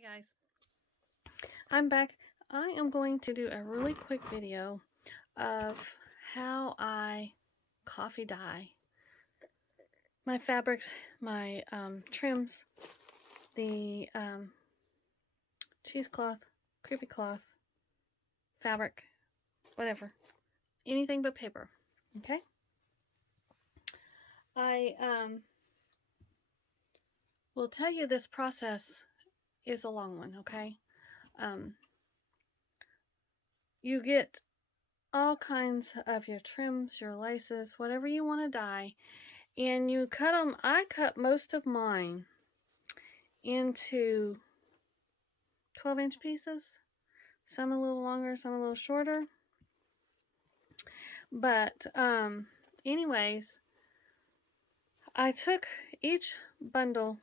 Hey guys, I'm back. I am going to do a really quick video of how I coffee dye my fabrics, my trims, the cheesecloth, creepy cloth, fabric, whatever, anything but paper. Okay, I will tell you this process is a long one. Okay, you get all kinds of your trims, your laces, whatever you want to dye, and you cut them. I cut most of mine into 12-inch pieces, some a little longer, some a little shorter. But anyways, I took each bundle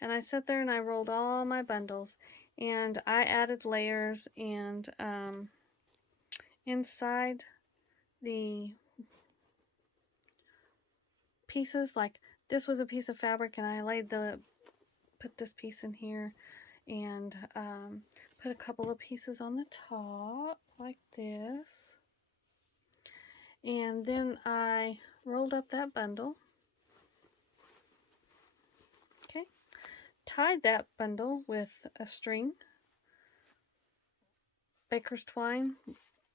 and I sat there and I rolled all my bundles, and I added layers, and inside the pieces, like this was a piece of fabric, and I put this piece in here, and put a couple of pieces on the top like this, and then I rolled up that bundle. Okay, tied that bundle with a string, baker's twine,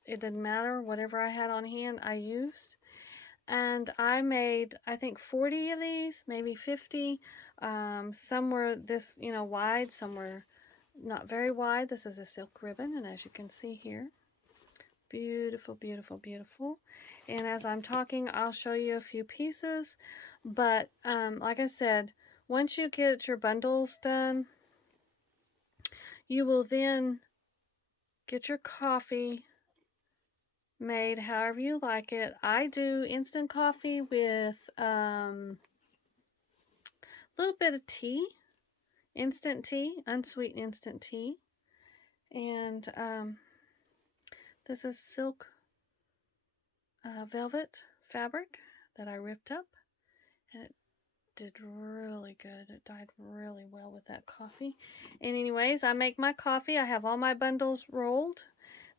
it didn't matter, whatever I had on hand I used. And I made, I think, 40 of these, maybe 50. Some were this, wide, some were not very wide. This is a silk ribbon, and as you can see here, beautiful, beautiful, beautiful. And as I'm talking, I'll show you a few pieces. But like I said, once you get your bundles done, you will then get your coffee made however you like it. I do instant coffee with a little bit of tea, instant tea, unsweetened instant tea. And this is silk velvet fabric that I ripped up, and it did really good. It dyed really well with that coffee. And anyways, I make my coffee. I have all my bundles rolled.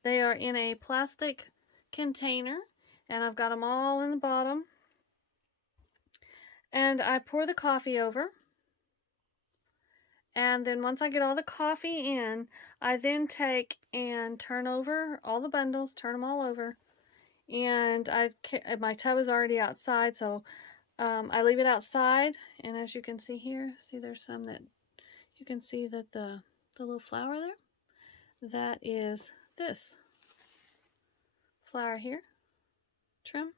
They are in a plastic container, and I've got them all in the bottom. And I pour the coffee over. And then once I get all the coffee in, I then take and turn over all the bundles, turn them all over. And my tub is already outside, so I leave it outside. And as you can see here, see there's some that you can see that the little flower there, that is this flower here, trim,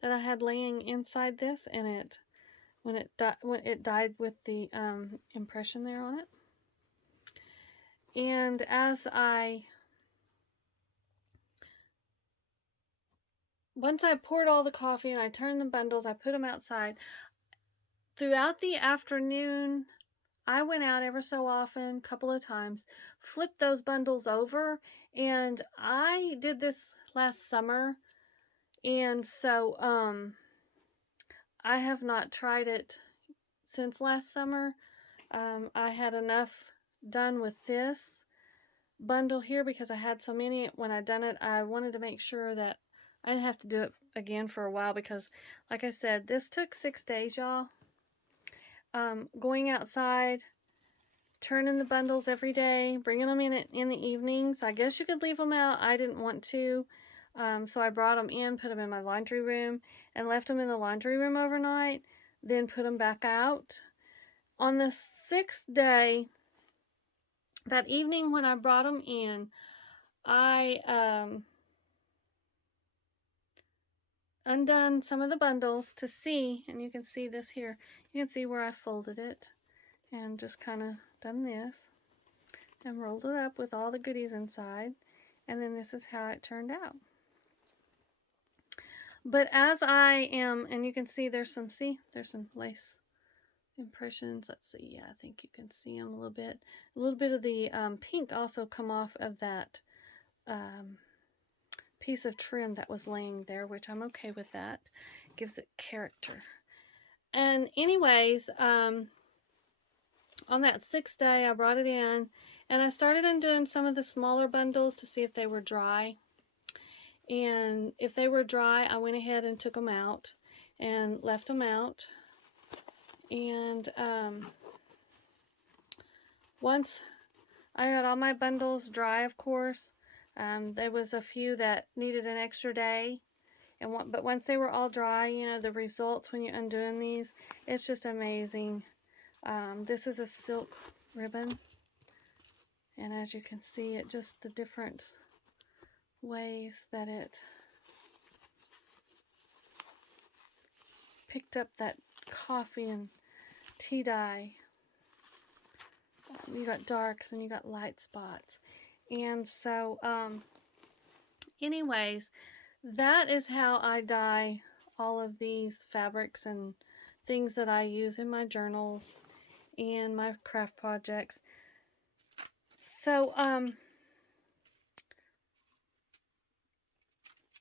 that I had laying inside this, and when it dyed with the impression there on it. And once I poured all the coffee and I turned the bundles, I put them outside. Throughout the afternoon, I went out ever so often, a couple of times, flipped those bundles over, and I did this last summer, and so I have not tried it since last summer. I had enough done with this bundle here because I had so many when I done it. I wanted to make sure that I didn't have to do it again for a while, because like I said, this took 6 days, y'all. Going outside, turning the bundles every day, bringing them in the evenings. I guess you could leave them out. I didn't want to. So I brought them in, put them in my laundry room, and left them in the laundry room overnight, then put them back out. On the 6th day, that evening when I brought them in, I undone some of the bundles to see, and you can see this here. You can see where I folded it and just kind of done this and rolled it up with all the goodies inside, and then this is how it turned out. But as I am, and you can see there's some lace impressions. Let's see, yeah, I think you can see them a little bit. A little bit of the pink also come off of that piece of trim that was laying there, which I'm okay with that. Gives it character. And anyways, on that 6th day, I brought it in, and I started undoing some of the smaller bundles to see if they were dry. And if they were dry, I went ahead and took them out and left them out. And once I got all my bundles dry, of course, there was a few that needed an extra day. But once they were all dry, you know, the results when you're undoing these, it's just amazing. This is a silk ribbon. And as you can see, it just the different ways that it picked up that coffee and tea dye. You got darks and you got light spots. And so, anyways, that is how I dye all of these fabrics and things that I use in my journals and my craft projects. So,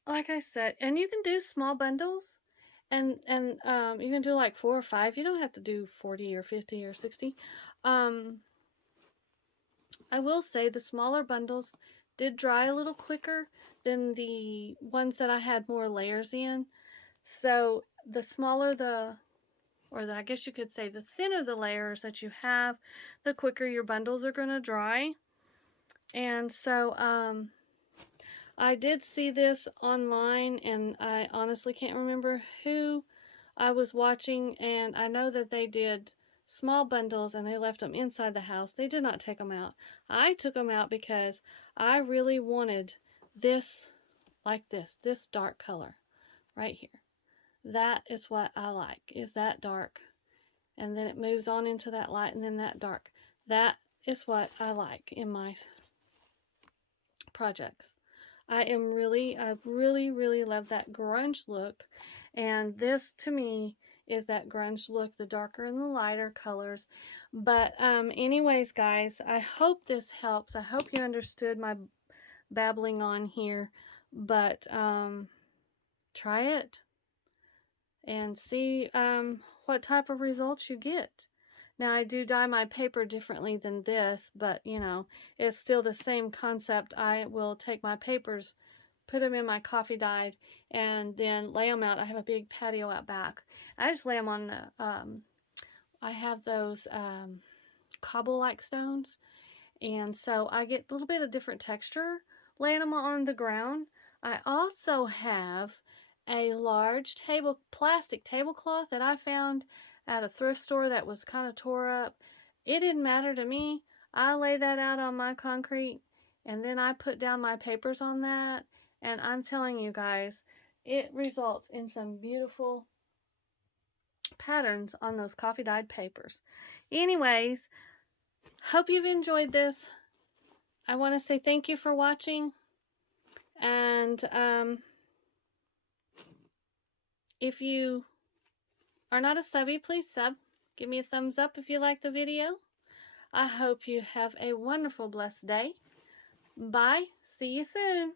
like I said, and you can do small bundles, and you can do like 4 or 5. You don't have to do 40 or 50 or 60. I will say the smaller bundles did dry a little quicker than the ones that I had more layers in. So the smaller I guess you could say the thinner the layers that you have, the quicker your bundles are going to dry. And so I did see this online, and I honestly can't remember who I was watching, and I know that they did small bundles and they left them inside the house. They did not take them out. I took them out because I really wanted this, like this dark color right here. That is what I like, is that dark. And then it moves on into that light and then that dark. That is what I like in my projects. I really love that grunge look. And this to me is that grunge look, the darker and the lighter colors. But anyways, guys, I hope this helps. I hope you understood my babbling on here. But try it and see what type of results you get. Now, I do dye my paper differently than this, but, you know, it's still the same concept. I will take my papers, put them in my coffee dyed, and then lay them out. I have a big patio out back. I just lay them on the, I have those cobble-like stones, and so I get a little bit of different texture laying them on the ground. I also have a large plastic tablecloth that I found at a thrift store that was kind of tore up. It didn't matter to me. I lay that out on my concrete, and then I put down my papers on that, and I'm telling you guys, it results in some beautiful patterns on those coffee dyed papers. Anyways, hope you've enjoyed this. I want to say thank you for watching, and if you are not a subby, please sub. Give me a thumbs up if you like the video. I hope you have a wonderful, blessed day. Bye. See you soon.